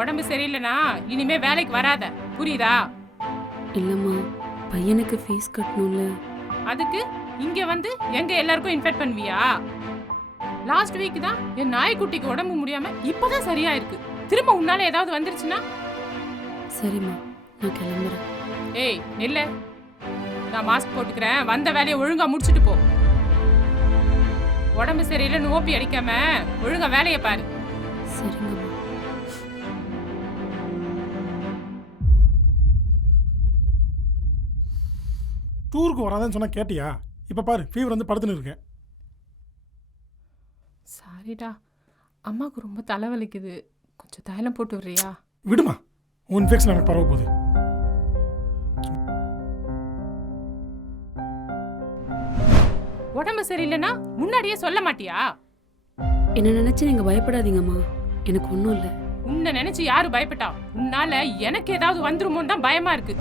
உடம்பு சரியில்லைனா இனிமே வேலைக்கு வராத, புரியுதா? இல்லம்மா, பையனுக்கு ஃபீஸ் கட்டணும்ல. அதுக்கு இங்க வந்து எங்க எல்லாருக்கும் இன்ஃபெக்ட் பண்ணுவியா? லாஸ்ட் வீக் தான் என் நாய்க்குட்டிக்கு உடம்பு முடியாம இப்பதான் சரியா இருக்கு. திரும்ப உன்னால ஏதாவது வந்துருச்சுன்னா? சரிம்மா, நான் கிளம்புறேன். ஏய் நில்ல, நான் மாஸ்க் போட்டுக்கிறேன், வந்த வேலையை ஒழுங்கா முடிச்சிட்டு போ. உடம்பு சரியில்லைன்னு ஓப்பி அடிக்காம ஒழுங்கா வேலையை பாரு. சரிங்கம்மா. டூருக்கு வராதுன்னு சொன்னா கேட்டியா? இப்போ பாரு, ஃபீவர் வந்து படுத்துன்னு இருக்கேன். சாரிடா, அம்மாவுக்கு ரொம்ப தலைவலிக்குது, கொஞ்சம் தைலம் போட்டு விடுறியா? விடுமா, உன் இன்ஃபெக்ஷன் எனக்கு பரவ போகுது. உடம்பு சரியில்லைன்னா முன்னாடியே சொல்ல மாட்டியா? என்ன நினைச்சு நீங்க பயப்படாதீங்கம்மா, எனக்கு ஒன்றும் இல்லை. உன்னை நினைச்சு யாரு பயப்பட்டா? உன்னால எனக்கு ஏதாவது வந்துருமோன்னு தான் பயமா இருக்கு.